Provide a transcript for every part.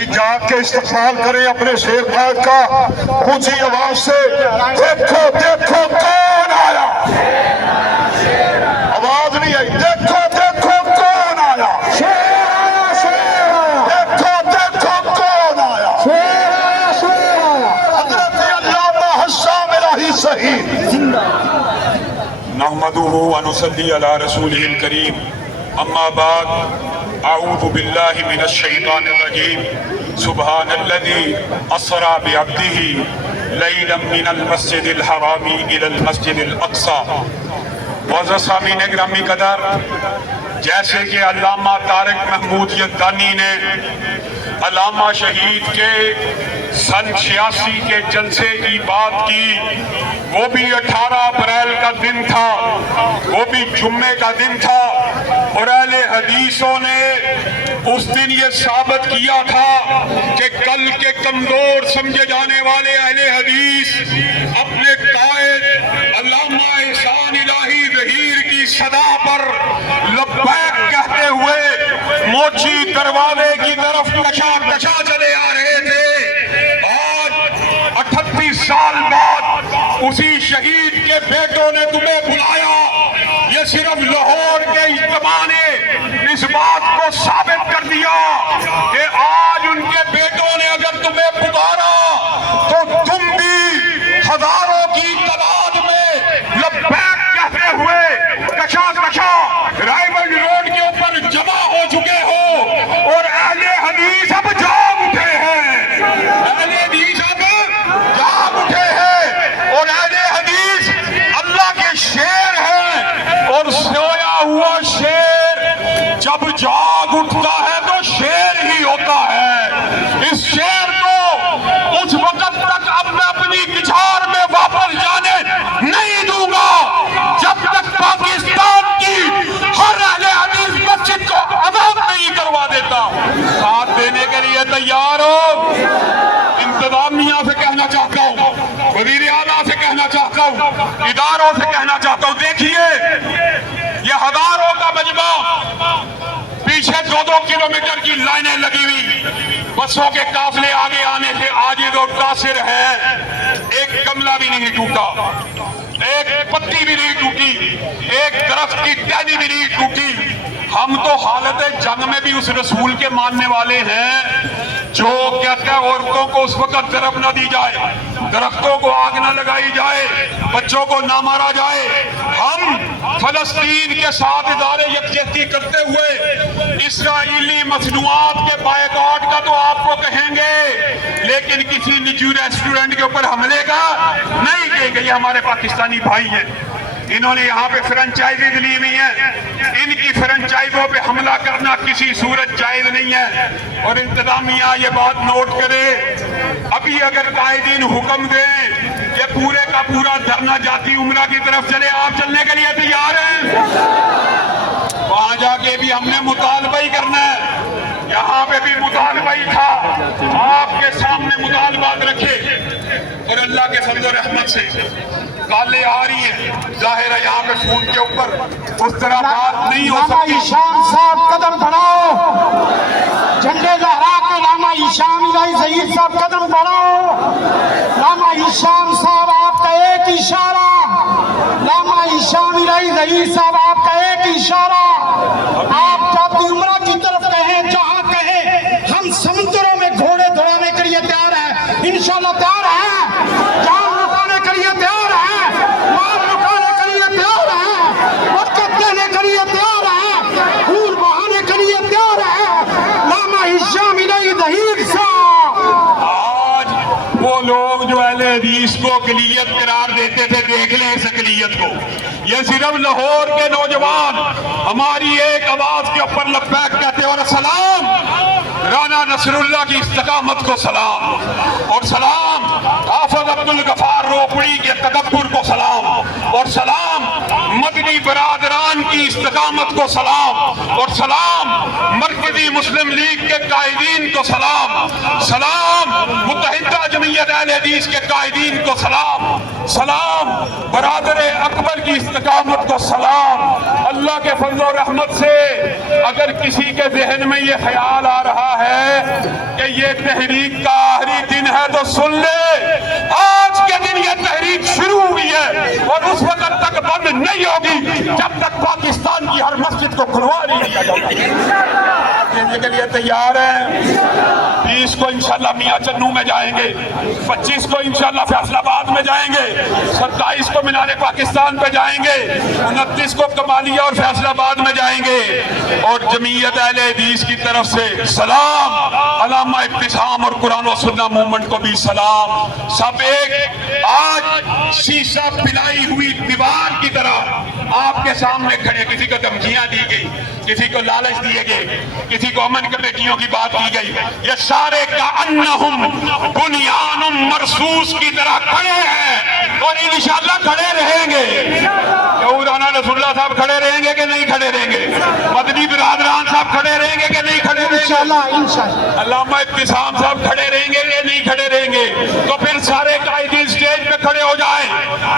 بھائی جاگ کے استقبال کریں اپنے شیر قائد کا اونچی آواز سے. دیکھو دیکھو کون آیا, آواز نہیں آئی. دیکھو دیکھو کون آیا, دیکھو دیکھو کون آیا. حضرت علامہ حسام الہی صحیح. نحمدہ ونصلی علی رسولہ الکریم. اما بعد, اعوذ باللہ من الشیطان الرجیم. سبحان الذی اسری بعبدہ لیلا من المسجد الحرام الی المسجد الاقصی. معزز سامعین گرامی قدر, جیسے کہ علامہ طارق محمود یزدانی نے علامہ شہید کے سن 86 کے جلسے کی بات کی, وہ بھی 18 اپریل کا دن تھا, وہ بھی جمعے کا دن تھا, اور اہل حدیثوں نے اس دن یہ ثابت کیا تھا کہ کل کے کمزور سمجھے جانے والے اہل حدیث اپنے قائد علامہ احسان الہی ظہیر کی صدا پر لبیک کہتے ہوئے موچی دروازے کی طرف کشا کشا چلے آ رہے تھے. آج 38 سال بعد اسی شہید کے بیٹوں نے تمہیں بلایا. یہ صرف لاہور کے اجتماع نے اس بات کو ثابت کر دیا کہ آج ان کے بیٹوں نے اگر تمہیں پکارا تو تم بھی ہزاروں کی تعداد میں لبیک کہتے ہوئے کشا کشا رائیول روڈ کے اوپر جمع ہو چکے ہو. اور اہل حدیث اب جاگ اٹھے ہیں, اہل حدیث اب جاگ اٹھے ہیں, اور اہل حدیث اللہ کے شیر ہیں. اور سویا ہوا شیر جب جاگ اٹھتا ہے تو شیر ہی ہوتا ہے. اس شیر کو اس وقت تک اب میں اپنی کچھار میں واپس جانے نہیں دوں گا جب تک پاکستان کی ہر اہل حدیث مسجد کو آزاد نہیں کروا دیتا. ساتھ دینے کے لیے تیار ہو؟ انتظامیہ سے کہنا چاہتا ہوں, وزیر اعلیٰ سے کہنا چاہتا ہوں, اداروں سے کہنا چاہتا ہوں, دیکھیے یہ ہزاروں کا مجمع, پیچھے 2-2 کلومیٹر کی لائنیں لگی ہوئی, بسوں کے قافلے آگے آنے سے عاجز اور قاصر ہیں. ایک گملہ بھی نہیں ٹوٹا, ایک پتی بھی نہیں ٹوٹی, ایک درخت کی ٹہنی بھی نہیں ٹوٹی. ہم تو حالت جنگ میں بھی اس رسول کے ماننے والے ہیں جو کہتا ہے عورتوں کو اس وقت ضرب نہ دی جائے, درختوں کو آگ نہ لگائی جائے, بچوں کو نہ مارا جائے. ہم فلسطین کے ساتھ ادارے یکجہتی کرتے ہوئے اسرائیلی مصنوعات کے بائیکاٹ کا تو آپ کو کہیں گے, لیکن کسی نجی ریسٹورنٹ کے اوپر حملے کا نہیں کہیں گے. یہ ہمارے پاکستانی بھائی ہیں, انہوں نے یہاں پہ فرنچائزز لی ہوئی ہیں, ان کی فرنچائزوں پہ حملہ کرنا کسی صورت جائز نہیں ہے. اور انتظامیہ یہ بات نوٹ کرے, ابھی اگر قائدین حکم دیں کہ پورے کا پورا دھرنا جاتی عمرہ کی طرف چلے, آپ چلنے کے لیے تیار ہیں؟ وہاں جا کے بھی ہم نے مطالبہ ہی کرنا ہے, یہاں پہ بھی مطالبہ ہی تھا, آپ کے سامنے مطالبات رکھے. اور اللہ کے فضل و رحمت سے کالیں آ رہی ہیں, ظاہر ہے یہاں پہ فون کے اوپر اس طرح بات نہیں ہو سکتی. ہشام صاحب قدم بڑھاؤ, جھنڈے لہرا کے علامہ ہشام الہی ظہیر صاحب قدم بڑھاؤ. علامہ ہشام صاحب آپ کا ایک اشارہ, علامہ ہشام الہی ظہیر صاحب آپ کا ایک اشارہ, آپ جاتی عمرہ کی طرف کہیں, جہاں کہیں ہم سمندروں میں گھوڑے دوڑانے کے لیے تیار ہیں, انشاءاللہ تیار ہیں, جان لٹانے کے لیے تیار ہیں, مال لٹانے کے لیے تیار ہیں, وقت دینے کے لیے تیار ہیں, خون بہانے کے لیے تیار ہیں. علامہ ہشام الہی ظہیر صاحب. آج وہ لوگ جو اہل حدیث کو اقلیت قرار دیتے تھے, دیکھ لیں اس اقلیت کو. یہ صرف لاہور کے نوجوان ہماری ایک آواز کے اوپر لبیک کہتے ہیں. اور سلام رانا نصر اللہ کی استقامت کو سلام, اور سلام حافظ عبد الغفار روپڑی کے تکبر کو سلام, اور سلام مدنی اپنی برادران کی استقامت کو سلام، اور سلام مرکزی مسلم لیگ کے قائدین کو سلام، سلام متحدہ جمعیت اہل حدیث کے قائدین کو سلام، سلام برادر اکبر کی استقامت کو سلام۔ اللہ کے فضل و رحمت سے اگر کسی کے ذہن میں یہ خیال آ رہا ہے کہ یہ تحریک کا آخری دن ہے تو سن لے، آج کے دن یہ تحریک شروع ہوئی ہے اور اس وقت تک بند نہیں ہوگی جب تک پاکستان کی ہر مسجد کو کھلوا نہیں دیا جائے۔ دینے کے لیے تیار ہیں؟ 20 کو انشاءاللہ میاں چنو میں جائیں گے، 25 کو انشاءاللہ فیصل آباد میں جائیں گے، 27 کو مینار پاکستان پہ جائیں گے، 29 کو کمالیہ اور فیصل آباد میں جائیں گے۔ اور جمعیت اہل حدیث کی طرف سے سلام، علامہ ابتسام اور قرآن و سنہ موومنٹ کو بھی سلام۔ سب ایک آج شیشہ پلائی ہوئی دیوار کی طرح آپ کے سامنے کھڑے، کسی کو دھمکیاں دی گئی، کسی کو لالچ دیے گئے، کسی کو امن کمیٹیوں کی بات کی گئی، یہ سارے کأنہم بنیان مرصوص کی طرح کھڑے ہیں اور انشاءاللہ کھڑے رہیں گے۔ رانا رسول اللہ صاحب کھڑے رہیں گے کہ نہیں کھڑے رہیں گے؟ مدنی برادران صاحب کھڑے رہیں گے کہ نہیں کھڑے رہیں گے؟ انشاءاللہ۔ علامہ ابتسام صاحب کھڑے رہیں گے کہ نہیں کھڑے رہیں گے؟ تو پھر سارے قائدین سٹیج پہ کھڑے ہو جائیں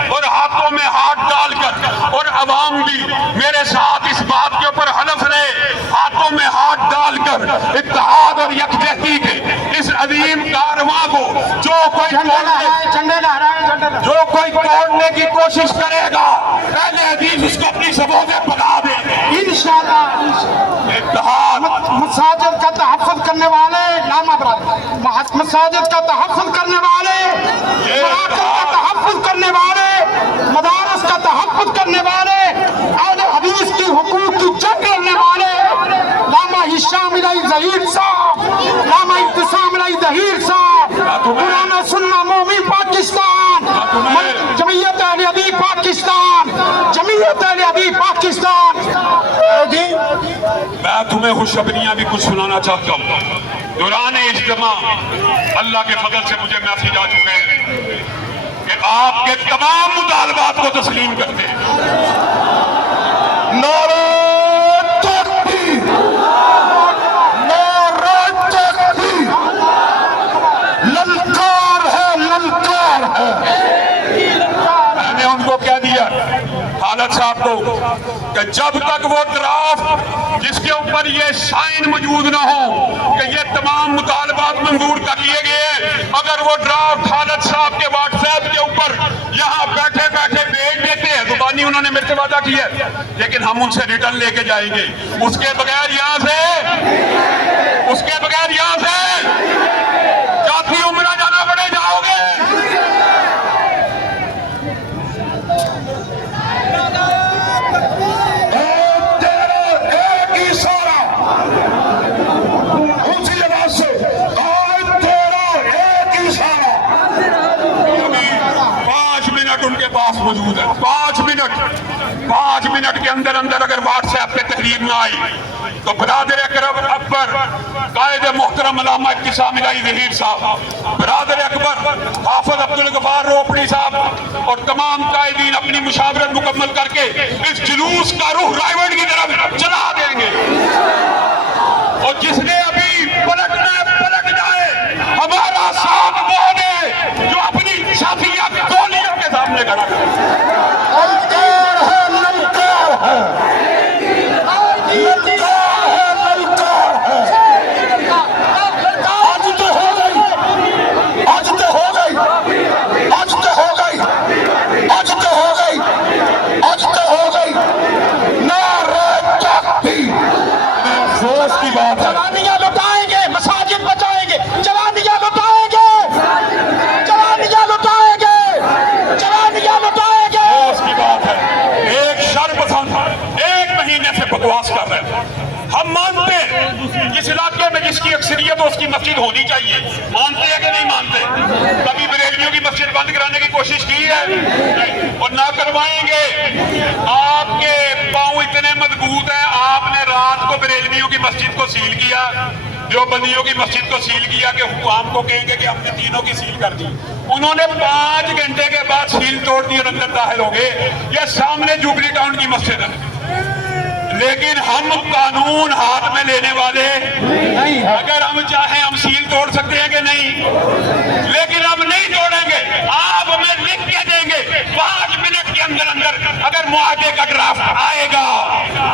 اور ہاتھوں میں ہاتھ ڈال کر، اور عوام بھی میرے ساتھ اس بات کے اوپر حلف رہے، ہاتھوں میں ہاتھ ڈال کر اتحاد اور یکجہتی کے اس عظیم کارواں کو جو کوئی توڑنے کی کوشش کرے گا، پہلے حدیث اس کو اپنی زبوں میں پکا دیں گے انشاءاللہ۔ اتحاد، مساجد کا تحفظ کرنے والے نامہ برادر، مساجد کا تحفظ کرنے والے، مراکز کا تحفظ کرنے والے، مدارس کا تحفظ کرنے والے، اہل حدیث کی حقوق کی جنگ لڑنے والے، علامہ ہشام الہی ظہیر صاحب، علامہ ابتسام الہی ظہیر صاحب، قرآن و سنہ مومن پاکستان، جمعیت اہل حدیث پاکستان، جمعیت اہل حدیث پاکستان۔ میں تمہیں خوشخبریاں بھی کچھ سنانا چاہتا ہوں۔ دوران اجتماع اللہ کے فضل سے مجھے میسج آ چکے ہیں کہ آپ کے تمام مطالبات کو تسلیم کرتے ہیں۔ نعرہ تکبیر، نعرہ تکبیر، للکار ہے، للکار ہے۔ میں نے ان کو کہہ دیا حالت صاحب کو کہ جب تک وہ ڈرافٹ جس کے اوپر یہ سائن موجود نہ ہو کہ یہ تمام مطالبات منظور کر لیے گئے، اگر وہ ڈرافٹ حالت صاحب کے واٹس ایپ کے اوپر یہاں بیٹھے بیٹھے بھیج دیتے ہیں، زبانی انہوں نے میرے سے وعدہ کیا ہے، لیکن ہم ان سے ریٹرن لے کے جائیں گے۔ اس کے بغیر یہاں سے جاتی عمرہ جانا پڑے، جاؤ گے؟ ان کے پاس موجود ہے 5 منٹ کے اندر اگر واٹس ایپ پہ تحریر نہ آئی تو برادر اکبر قائد محترم علامہ ابتسام الہی ظہیر صاحب، برادر اکبر حافظ عبدالغفار روپڑی صاحب اور تمام قائدین اپنی مشاورت مکمل کر کے اس جلوس کا رخ رائیوڈ کی طرف چلا دیں گے، اور جس نے ابھی پلٹنا ہے پلٹ جائے۔ ہمارا ساتھ وہ دے جو اپنی ساتھیاں گولیوں کے سامنے کھڑا ہے۔ للکار ہے، للکار ہے، للکار ہے، للکار ہے۔ آج تو ہو گئی، آج تو ہو گئی، آج تو ہو گئی، آج تو ہو گئی، آج تو ہو گئی۔ نعرہ تکبیر۔ افسوس کی بات ہے، جوانیاں لٹائیں گے، مساجد بچائیں گے، جوانیاں لٹائیں گے، جوانیاں لٹائیں گے، جوانیاں لٹائیں گے۔ افسوس کی بات ہے، ایک شر پسند 1 مہینے سے بکواس کر رہے ہیں۔ ہم مانتے ہیں جس علاقے میں جس کی اکثریت ہو اس کی مسجد ہونی چاہیے، مانتے ہیں کہ نہیں مانتے؟ کبھی بریلویوں کی مسجد بند کرانے کی کوشش کی ہے اور نہ کروائیں گے۔ آپ کے پاؤں اتنے مضبوط ہیں، آپ نے رات کو بریلویوں کی مسجد کو سیل کیا، جو بندیوں کی مسجد کو سیل کیا کہ حکام کو کہیں گے کہ ہم نے تینوں کی سیل کر دی، انہوں نے 5 گھنٹے کے بعد سیل توڑ دی اور اندر داخل ہو گئے۔ یہ سامنے جوبلی ٹاؤن کی مسجد ہے، لیکن ہم قانون ہاتھ میں لینے والے نہیں ہے۔ اگر ہم چاہیں ہم سیل توڑ سکتے ہیں کہ نہیں، لیکن ہم نہیں توڑیں گے۔ آپ ہمیں لکھ کے دیں گے 5 منٹ کے اندر اگر معاہدے کا ڈرافٹ آئے گا،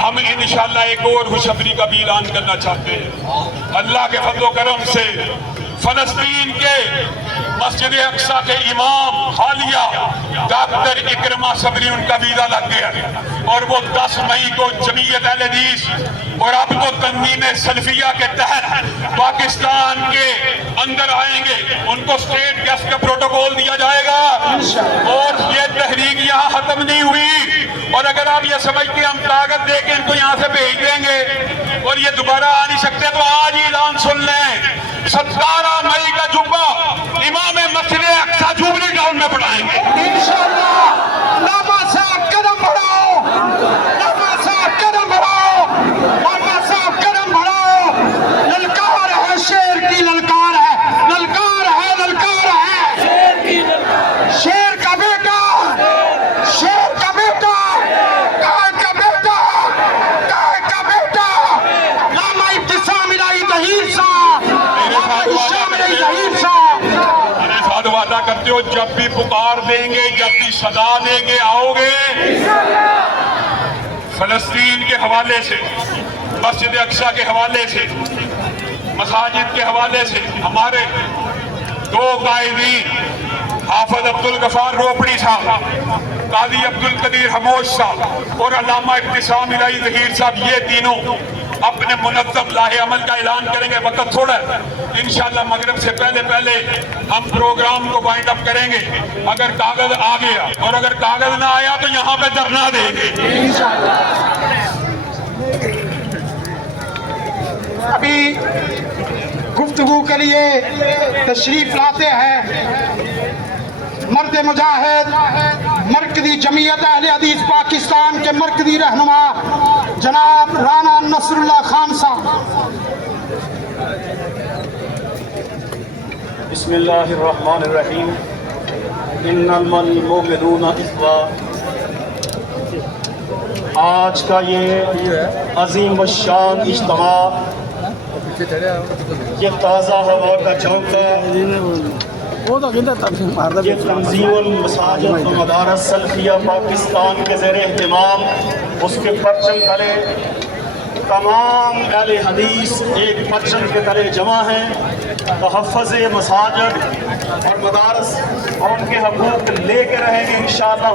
ہم انشاءاللہ ایک اور خوشخبری کا بھی اعلان کرنا چاہتے ہیں۔ اللہ کے فضل و کرم سے فلسطین کے مسجد اقصی کے امام حالیہ ڈاکٹر اکرمہ صبری، ان کا ویزا لگ گیا اور وہ 10 مئی کو جمعیت اہل حدیث اور اب تو تنظیم سلفیہ کے تحت پاکستان کے اندر آئیں گے۔ ان کو اسٹیٹ گیسٹ کا پروٹوکول دیا جائے گا اور یہ تحریک یہاں ختم نہیں ہوئی۔ اور اگر آپ یہ سمجھتے ہیں ہم کاغذ دے کے ان کو یہاں سے بھیج دیں گے اور یہ دوبارہ آ نہیں سکتے، تو آج ہی اعلان سن لیں، 17 مئی کا جمعہ امام مسجد اقصی جوبلی ٹاؤن میں پڑھائیں گے انشاءاللہ۔ لاما صاحب قدم بڑھاؤ، لاما صاحب قدم بڑھاؤ، لاما صاحب قدم بڑھاؤ۔ للکار ہے، شیر کی للکار ہے، للکار ہے، للکار ہے۔ شیر کا بیٹا، شیر کا بیٹا، گائے کا بیٹا، گائے کا بیٹا، لاما ابتسام الہی ظہیر صاحب، لاما ہشام الہی ظہیر صاحب۔ میرے ساتھ وعدہ کرتے ہو جب بھی پکار دیں گے، جب بھی صدا دیں گے آؤ گے؟ فلسطین کے حوالے سے، مسجد اقصی کے حوالے سے، مساجد کے حوالے سے ہمارے 2 قائدین حافظ عبدالغفار روپڑی صاحب، قاضی عبدالقدیر خاموش صاحب اور علامہ ابتسام الہی ظہیر صاحب، یہ تینوں اپنے منظم لاہے عمل کا اعلان کریں گے۔ وقت تھوڑا ہے، انشاءاللہ مغرب سے پہلے ہم پروگرام کو وائنڈ اپ کریں گے۔ اگر کاغذ آ گیا اور اگر کاغذ نہ آیا تو یہاں پہ دھرنا دیں گے۔ ابھی گفتگو کے لیے تشریف لاتے ہیں مرد مجاہد، مرکزی جمعیت اہل حدیث پاکستان کے مرکزی رہنما جناب رانا نصر اللہ خان صاحب۔ بسم اللہ الرحمن الرحیم۔ انما المؤمنون اخوہ۔ آج کا یہ عظیم الشان اجتماع، یہ تازہ ہوا کا جھونکا، یہ تنظیم المساجد و مدارس سلفیہ پاکستان کے زیر اہتمام، اس کے پرچم تلے تمام اہل حدیث ایک پرچم کے تلے جمع ہیں۔ تحفظ مساجد اور مدارس اور ان کے حقوق لے کے رہیں گے انشاءاللہ۔